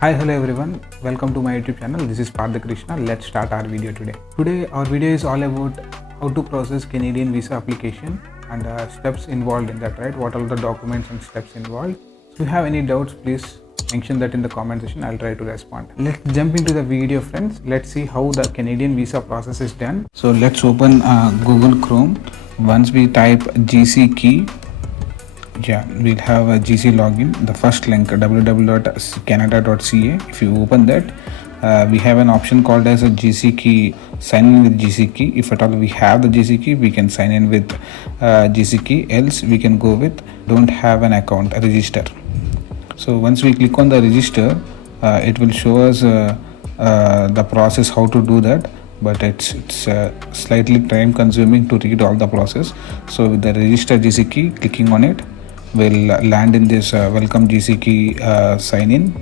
Hi, hello everyone. Welcome to my YouTube channel. This is Partha Krishna. Let's start our video today. Today, our video is all about how to process Canadian visa application and steps involved in that, right? What are the documents and steps involved? So if you have any doubts, please mention that in the comment section. I'll try to respond. Let's jump into the video, friends. Let's see how the Canadian visa process is done. So let's open Google Chrome. Once we type GC key, we'll have a GC login. The first link www.canada.ca. If you open that, we have an option called as a GC key, sign in with GC key. If at all we have the GC key, we can sign in with GC key, else we can go with don't have an account, register. So once we click on the register, it will show us the process how to do that, but it's slightly time consuming to read all the process. So with the register GC key, clicking on it will land in this welcome GC key sign in.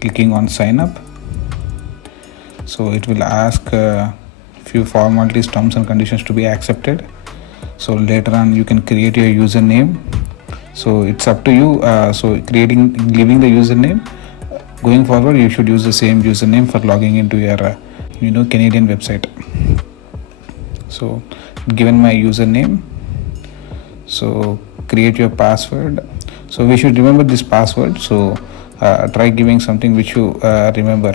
Clicking on sign up, so it will ask few formalities, terms and conditions to be accepted. So later on you can create your username, so it's up to you. So giving the username, going forward you should use the same username for logging into your Canadian website. So given my username, so create your password. So we should remember this password, so try giving something which you remember.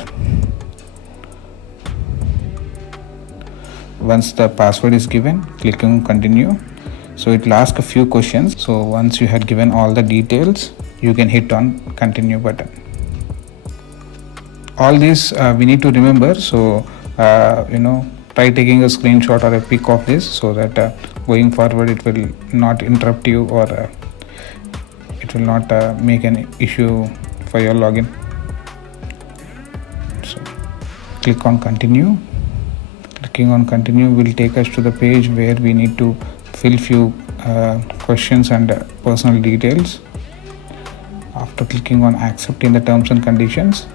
Once the password is given, click on continue. So it will ask a few questions. So once you had given all the details, you can hit on continue button. All this we need to remember, so try taking a screenshot or a pic of this, so that going forward it will not interrupt you, or it will not make an issue for your login. So click on continue. Clicking on continue will take us to the page where we need to fill few questions and personal details. After clicking on accepting the terms and conditions,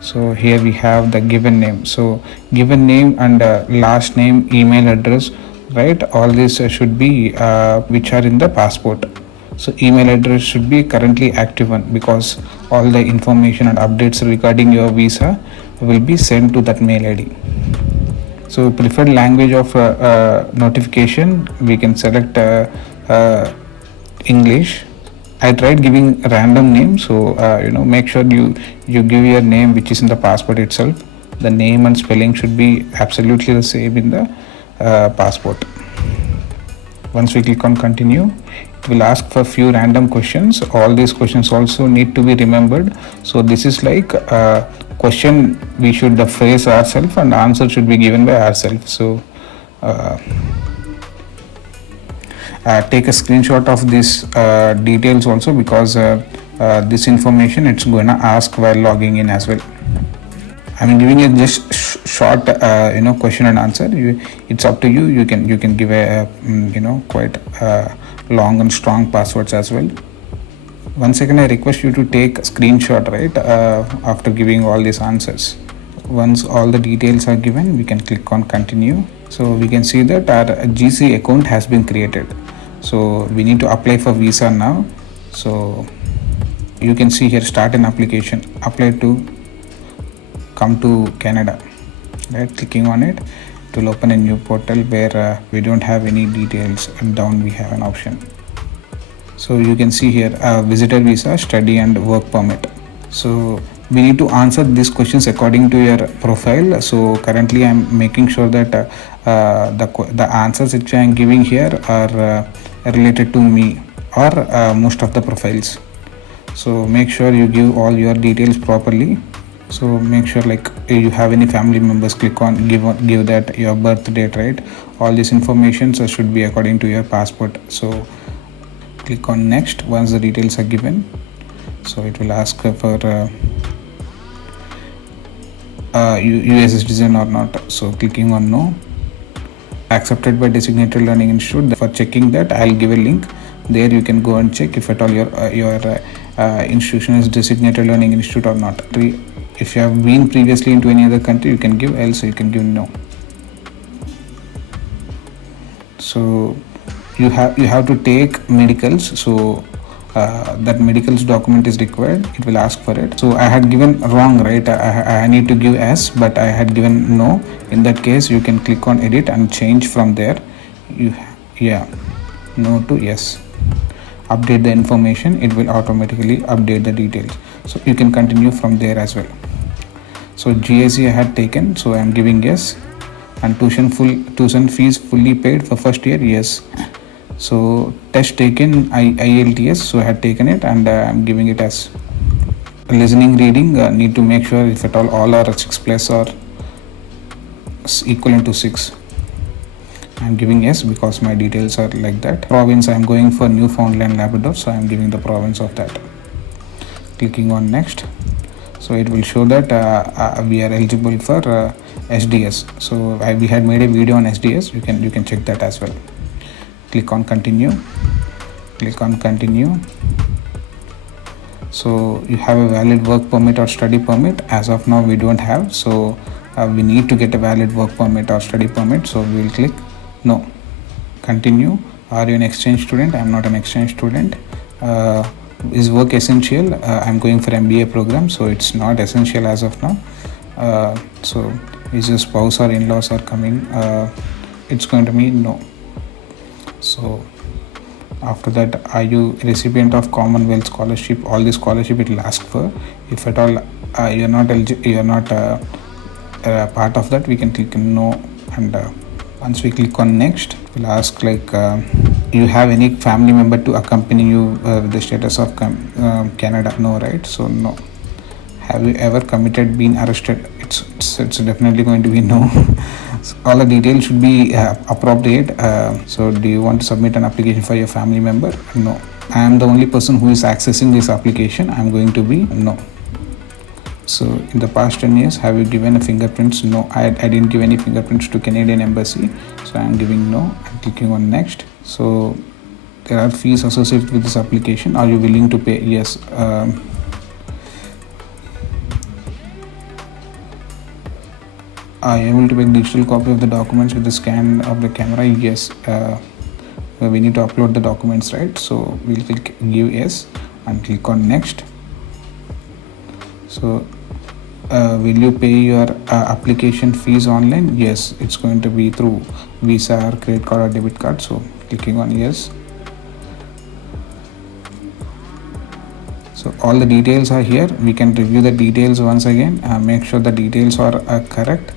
so here we have the given name. So given name and last name, email address, right? All this should be which are in the passport. So email address should be currently active one, because all the information and updates regarding your visa will be sent to that mail ID. So preferred language of notification, we can select English. I tried giving a random name, so make sure you give your name which is in the passport itself. The name and spelling should be absolutely the same in the passport. Once we click on continue, it will ask for few random questions. All these questions also need to be remembered. So this is like a question we should phrase ourselves, and answer should be given by ourselves. So take a screenshot of these details also, because this information it's going to ask while logging in as well. I'm giving it just short question and answer. It's up to you. You can give a quite long and strong passwords as well. Once again, I request you to take a screenshot, right, after giving all these answers. Once all the details are given, we can click on continue. So we can see that our GC account has been created. So we need to apply for visa now. So you can see here, start an application, apply to come to Canada, right? Clicking on it, it will open a new portal where we don't have any details, and down we have an option. So you can see here visitor visa, study and work permit. So we need to answer these questions according to your profile. So currently I'm making sure that the answers which I am giving here are related to me, or most of the profiles. So make sure you give all your details properly. So make sure, like, you have any family members, click on give that your birth date, right? All this information should be according to your passport. So click on next once the details are given. So it will ask for US citizen or not. So clicking on no. Accepted by designated learning institute. For checking that, I'll give a link there. You can go and check if at all your institution is designated learning institute or not. If you have been previously into any other country, you can give, else you can give no. So you have to take medicals. So that medicals document is required, it will ask for it. So I had given wrong, right? I need to give yes, but I had given no. In that case, you can click on edit and change from there. No to yes. Update the information, it will automatically update the details. So you can continue from there as well. So GSE I had taken, so I am giving yes. And tuition fees fully paid for first year, yes. So test taken, IELTS, so I had taken it, and I'm giving it as listening reading. Need to make sure if at all are 6 plus or equivalent to 6. I'm giving yes because my details are like that. Province, I'm going for Newfoundland Labrador, so I'm giving the province of that. Clicking on next, so it will show that we are eligible for SDS. So we had made a video on SDS. You can check that as well. Click on continue. Click on continue. So you have a valid work permit or study permit. As of now, we don't have. So we need to get a valid work permit or study permit. So we will click no. Continue. Are you an exchange student? I am not an exchange student. Is work essential? I'm going for MBA program, so it's not essential as of now. So is your spouse or in-laws are coming? It's going to be no. So after that, are you recipient of Commonwealth scholarship? All the scholarship it will ask for. If at all you are not part of that, we can click no. And once we click on next, it will ask like you have any family member to accompany you with the status of Canada? No, right? So no. Have you ever been arrested? It's definitely going to be no. So all the details should be appropriate. So do you want to submit an application for your family member? No. I am the only person who is accessing this application. I'm going to be no. So in the past 10 years, have you given a fingerprints? No, I didn't give any fingerprints to Canadian Embassy. So I'm giving no. I'm clicking on next. So there are fees associated with this application. Are you willing to pay? Yes. Are you able to make digital copy of the documents with the scan of the camera? Yes. We need to upload the documents, right? So we'll click give yes and click on next. So will you pay your application fees online? Yes, it's going to be through Visa or credit card or debit card. So clicking on yes. So all the details are here. We can review the details once again. Make sure the details are correct.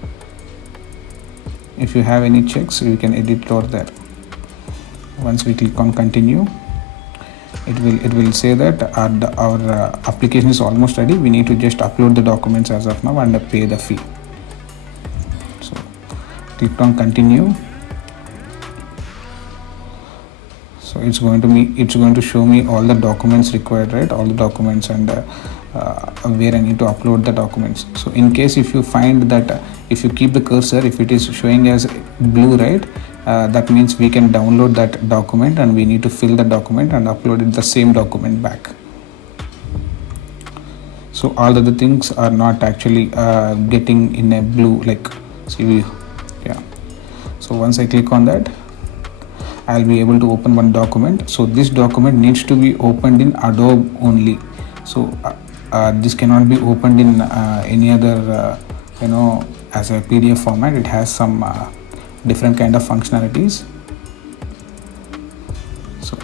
If you have any checks, we can edit over there. Once we click on continue, it will say that our application is almost ready. We need to just upload the documents as of now and pay the fee. So click on continue. So it's going to show me all the documents required, right? All the documents and where I need to upload the documents. So in case if you find that if you keep the cursor, if it is showing as blue, right, that means we can download that document and we need to fill the document and upload it the same document back. So all other things are not actually getting in a blue, like see, yeah. So once I click on that, I'll be able to open one document. So this document needs to be opened in Adobe only. So this cannot be opened in any other as a PDF format. It has some different kind of functionalities. So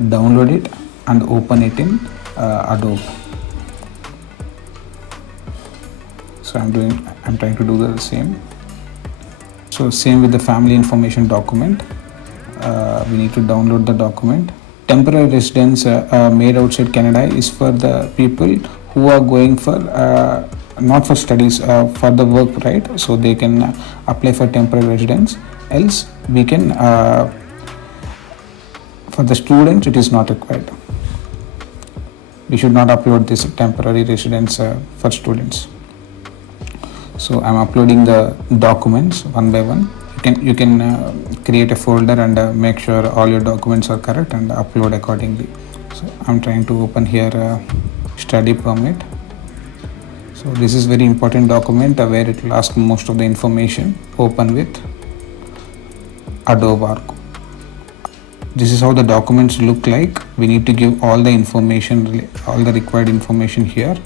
download it and open it in Adobe. So I'm trying to do the same. So same with the family information document. We need to download the document. Temporary residence made outside Canada is for the people who are going for not for studies, for the work, right? So they can apply for temporary residence. Else we can for the students it is not required. We should not upload this temporary residence for students. So I'm uploading the documents one by one. You can create a folder and make sure all your documents are correct and upload accordingly. So I'm trying to open here study permit. So this is very important document where it will ask most of the information. Open with Adobe Arc. This is how the documents look like. we need to give all the information, all the required information here.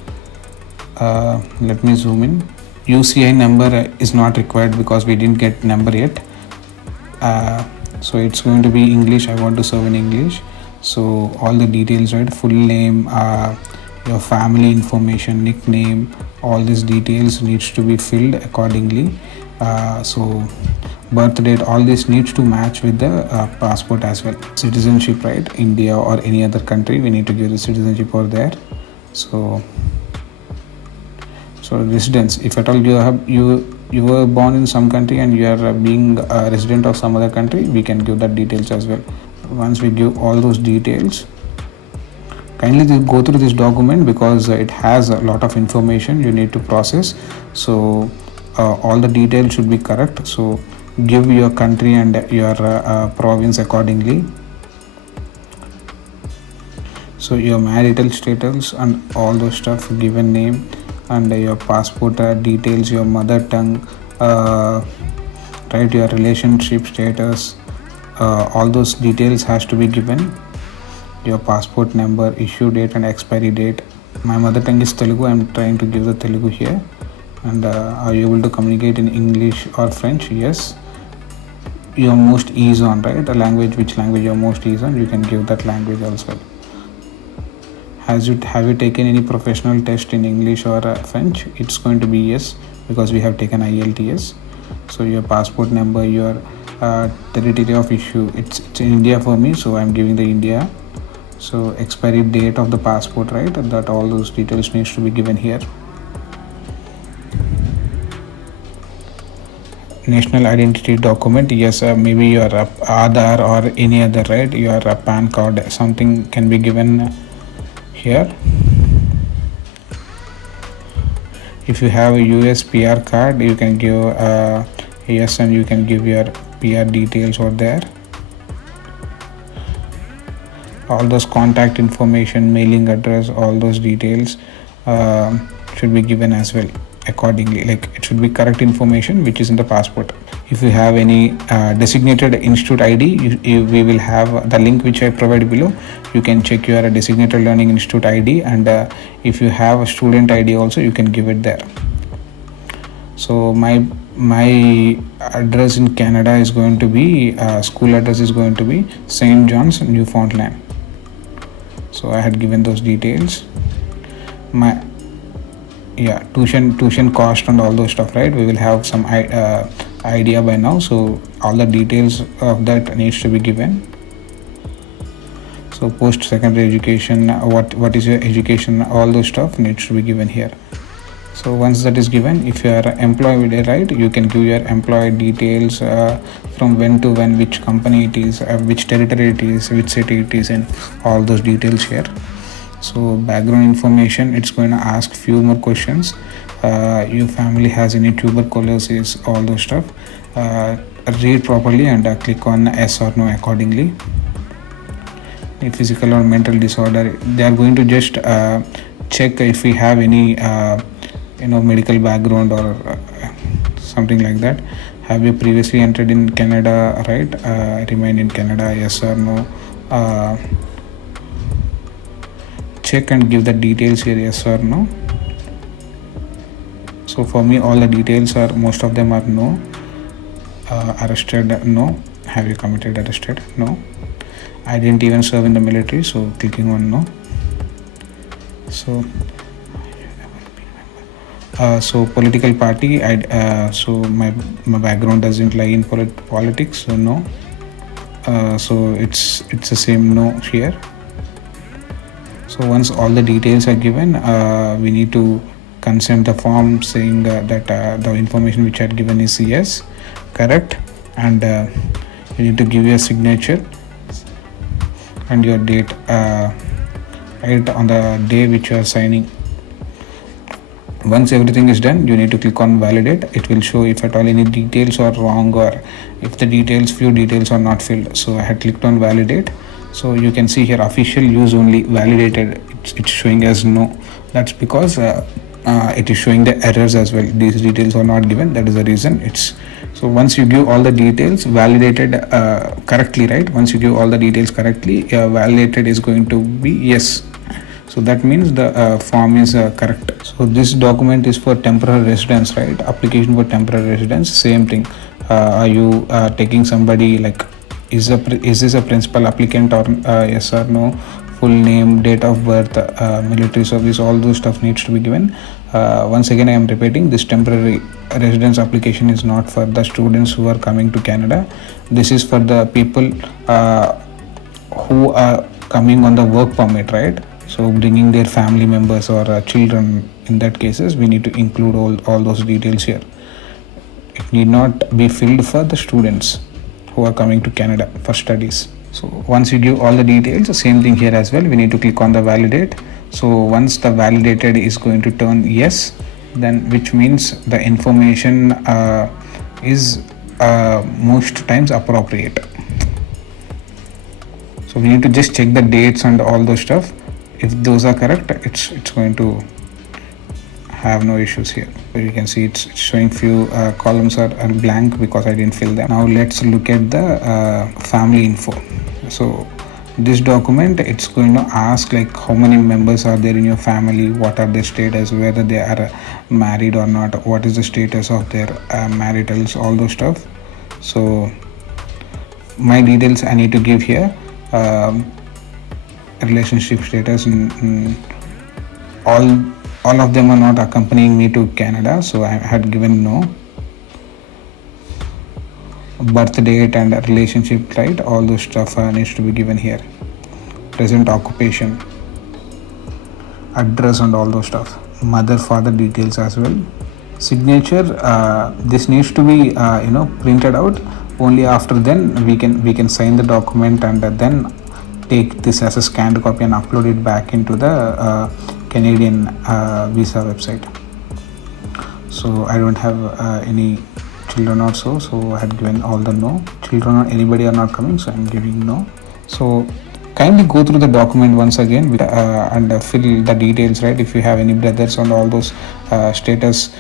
Let me zoom in. UCI number is not required because we didn't get number yet. So it's going to be English. I want to serve in English. So all the details, right? Full name, your family information, nickname, all these details needs to be filled accordingly. So birth date, all this needs to match with the passport as well. Citizenship, right? India or any other country, we need to give the citizenship over there. So residence, if at all you were born in some country and you are being a resident of some other country, we can give that details as well. Once we give all those details, kindly go through this document because it has a lot of information you need to process. So all the details should be correct. So give your country and your province accordingly. So your marital status and all those stuff, given name and your passport details, your mother tongue, right, your relationship status, all those details has to be given. Your passport number, issue date and expiry date. My mother tongue is Telugu. I'm trying to give the Telugu here. And are you able to communicate in English or French? Yes. You're most ease on, right? A language, which language you're most ease on, you can give that language also. Have you taken any professional test in English or French? It's going to be yes, because we have taken IELTS. So your passport number, your territory of issue, it's in India for me, so I'm giving the India. So expiry date of the passport, right? That all those details needs to be given here. National identity document, yes, maybe your Aadhaar or any other, right? Your PAN card, something can be given here. If you have a US PR card, you can give yes, and you can give your PR details over there. All those contact information, mailing address, all those details should be given as well accordingly. Like it should be correct information which is in the passport. If you have any designated institute ID, we will have the link which I provided below. You can check your designated learning institute ID, and if you have a student ID also, you can give it there. So my address in Canada is going to be school address is going to be St. John's, Newfoundland. So I had given those details. My tuition cost and all those stuff, right? We will have some idea by now. So all the details of that needs to be given. So post secondary education, what is your education, all those stuff needs to be given here. So once that is given, if you are employed, right, you can give your employee details from when to when, which company it is, which territory it is, which city it is, and all those details here. So background information, it's going to ask few more questions. Your family has any tuberculosis, all those stuff. Read properly and click on yes or no accordingly. A physical or mental disorder, they are going to just check if we have any medical background or something like that. Have you previously entered in Canada, right? Remain in Canada, yes or no. Check and give the details here, yes or no. So for me, all the details are, most of them are no. Arrested, no. Have you committed arrested? No. I didn't even serve in the military, so clicking on no. So political party, so my background doesn't lie in politics, so no. So it's the same no here. So once all the details are given, we need to consent the form saying that the information which I had given is yes, correct, and you need to give your signature and your date right on the day which you are signing. Once everything is done, you need to click on validate. It will show if at all any details are wrong or if the few details are not filled. So I had clicked on validate. So you can see here official use only, validated, it's showing as no. That's because it is showing the errors as well. These details are not given, that is the reason it's. So once you give all the details validated correctly, right, once you give all the details correctly, validated is going to be yes. So that means the form is correct. So this document is for temporary residence, right, application for temporary residence. Same thing, are you taking somebody, like, is this a principal applicant or yes or no, full name, date of birth, military service, all those stuff needs to be given. Once again I am repeating, this temporary residence application is not for the students who are coming to Canada. This is for the people who are coming on the work permit, right? So bringing their family members or children, in that cases we need to include all those details here. It need not be filled for the students who are coming to Canada for studies. So once you give all the details, same thing here as well, we need to click on the validate. So once the validated is going to turn yes, then which means the information is most times appropriate. So we need to just check the dates and all those stuff. If those are correct, it's going to have no issues here. So you can see it's showing few columns are blank because I didn't fill them. Now let's look at the family info. So this document, it's going to ask like how many members are there in your family, what are their status, whether they are married or not, what is the status of their maritals, all those stuff. So my details I need to give here. Relationship status, all of them are not accompanying me to Canada, so I had given no. Birth date and relationship, right, all those stuff needs to be given here. Present occupation, address and all those stuff. Mother father details as well. Signature, this needs to be printed out. Only after then we can sign the document and then take this as a scanned copy and upload it back into the Canadian visa website. So I don't have any children or so I had given all the no. Children or anybody are not coming, so I'm giving no. So kindly go through the document once again with, and fill the details, right? If you have any brothers and all those status,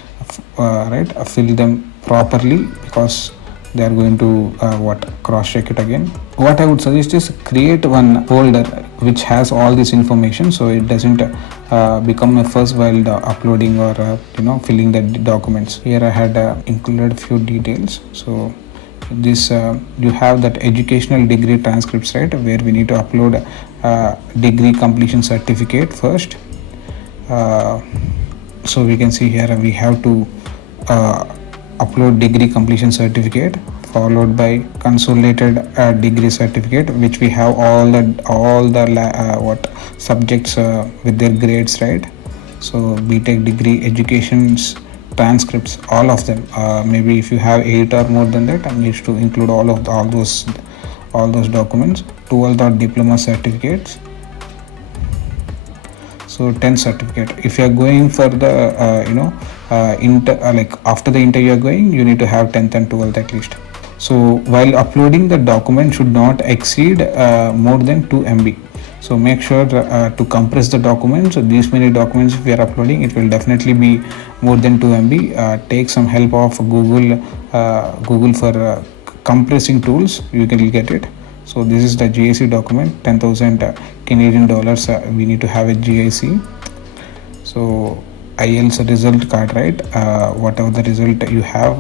right, fill them properly, because they are going to cross check it again. What I would suggest is create one folder which has all this information, so it doesn't become a fuss while uploading or filling the documents. Here I had included few details. So this you have that educational degree transcripts, right, where we need to upload degree completion certificate first. So we can see here we have to upload degree completion certificate, followed by consolidated degree certificate, which we have all the subjects with their grades, right? So BTech degree educations transcripts, all of them. Maybe if you have 8 or more than that, I need to include all those documents. 12 diploma certificates. So 10 certificate. If you are going for the like after the interview you are going, you need to have 10th and 12th at least. So while uploading, the document should not exceed more than 2 MB. So make sure to compress the document. So these many documents if we are uploading, it will definitely be more than 2 MB. Take some help of Google for compressing tools, you can get it. So this is the GIC document, 10,000 Canadian dollars. We need to have a GIC. So IELTS result card, right? Whatever the result you have,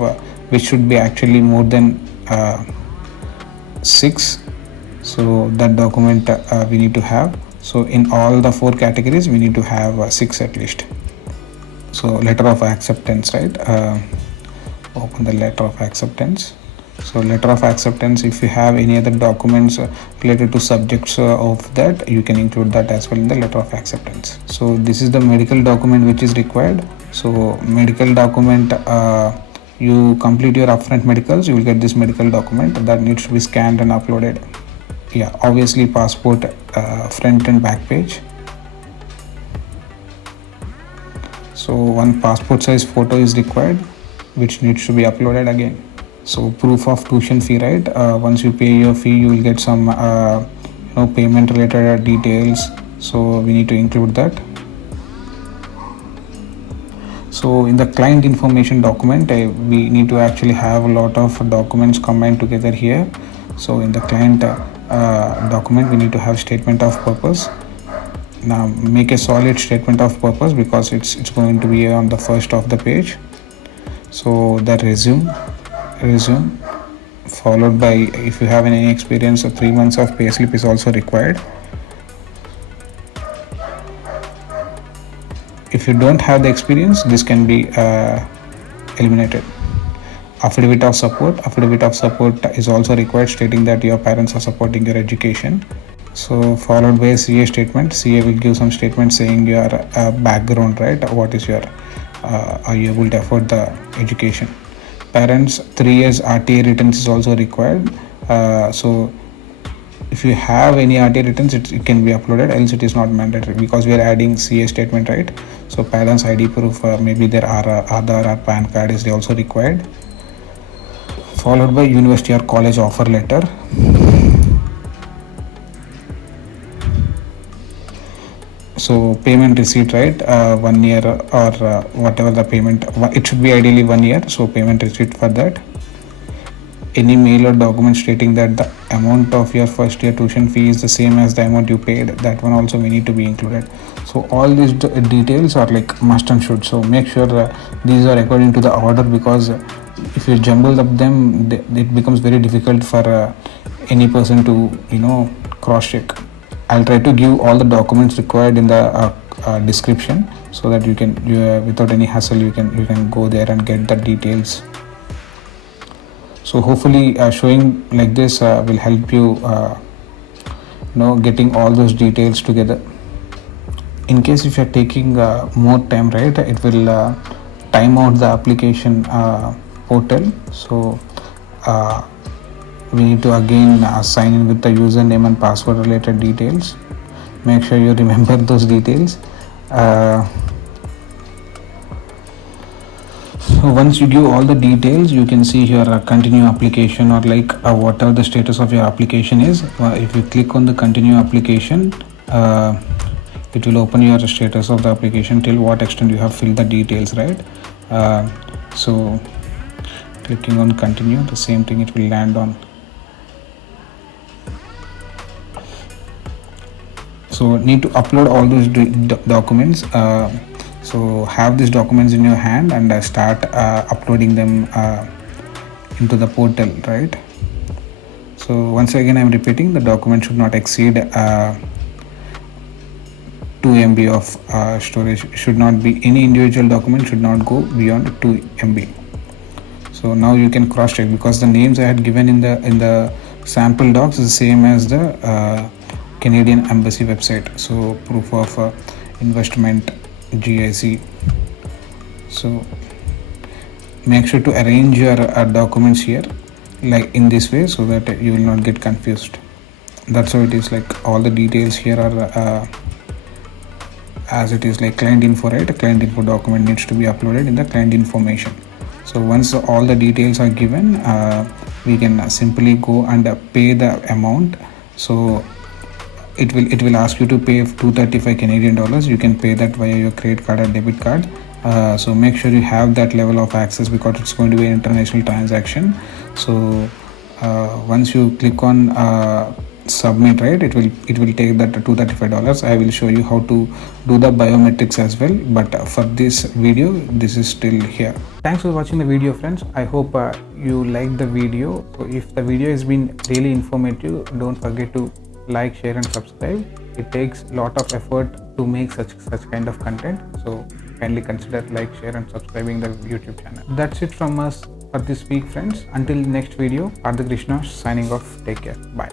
which should be actually more than 6. So that document we need to have. So in all the 4 categories we need to have 6 at least. So letter of acceptance, right? Open the letter of acceptance. So letter of acceptance, if you have any other documents related to subjects of that, you can include that as well in the letter of acceptance. So this is the medical document which is required. So medical document, you complete your upfront medicals, you will get this medical document that needs to be scanned and uploaded. Yeah, obviously passport, front and back page. So one passport size photo is required, which needs to be uploaded again. So proof of tuition fee, right? Once you pay your fee, you will get some payment related details. So we need to include that. So in the client information document, we need to actually have a lot of documents combined together here. So in the client document, we need to have statement of purpose. Now make a solid statement of purpose because it's going to be on the first of the page. So the resume followed by, if you have any experience, 3 months of payslip is also required. If you don't have the experience, this can be eliminated. Affidavit of support is also required, stating that your parents are supporting your education. So followed by a CA statement. CA will give some statement saying your background, right? What is your are you able to afford the education? Parents 3 years RTA returns is also required. So if you have any RTA returns, it can be uploaded, else it is not mandatory because we are adding CA statement, right? So parents ID proof, maybe their Aadhaar or PAN card is also required. Followed by university or college offer letter. So payment receipt, right? 1 year or whatever the payment, it should be ideally 1 year. So payment receipt for that. Any mail or document stating that the amount of your first year tuition fee is the same as the amount you paid, that one also we need to be included. So all these details are like must and should. So make sure these are according to the order, because if you jumble up them, it becomes very difficult for any person to cross check. I'll try to give all the documents required in the description, so that you can without any hassle you can go there and get the details. So hopefully showing like this will help you getting all those details together. In case if you're taking more time, right, it will time out the application portal. So we need to again sign in with the username and password related details. Make sure you remember those details. So once you give all the details, you can see here continue application, or like whatever the status of your application is. If you click on the continue application, it will open your status of the application, till what extent you have filled the details, right? So clicking on continue, the same thing it will land on. So need to upload all those documents. So have these documents in your hand and start uploading them into the portal, right? So once again I'm repeating, the document should not exceed 2 MB of storage. Should not be, any individual document should not go beyond 2 MB. So now you can cross check, because the names I had given in the sample docs is the same as the Canadian Embassy website. So proof of investment, GIC. So make sure to arrange your documents here like in this way, so that you will not get confused. That's how it is. Like all the details here are as it is, like client info, right? A client info document needs to be uploaded in the client information. So once all the details are given, we can simply go and pay the amount. So it will ask you to pay 235 Canadian dollars. You can pay that via your credit card or debit card. So make sure you have that level of access, because it's going to be an international transaction. So once you click on submit, right, it will take that $235. I will show you how to do the biometrics as well, but for this video this is still here. Thanks for watching the video, friends. I hope you liked the video. So if the video has been really informative, don't forget to like, share and subscribe. It takes a lot of effort to make such kind of content, so kindly consider like, share and subscribing the YouTube channel. That's it from us for this week, friends. Until next video, Partha Krishna signing off. Take care. Bye.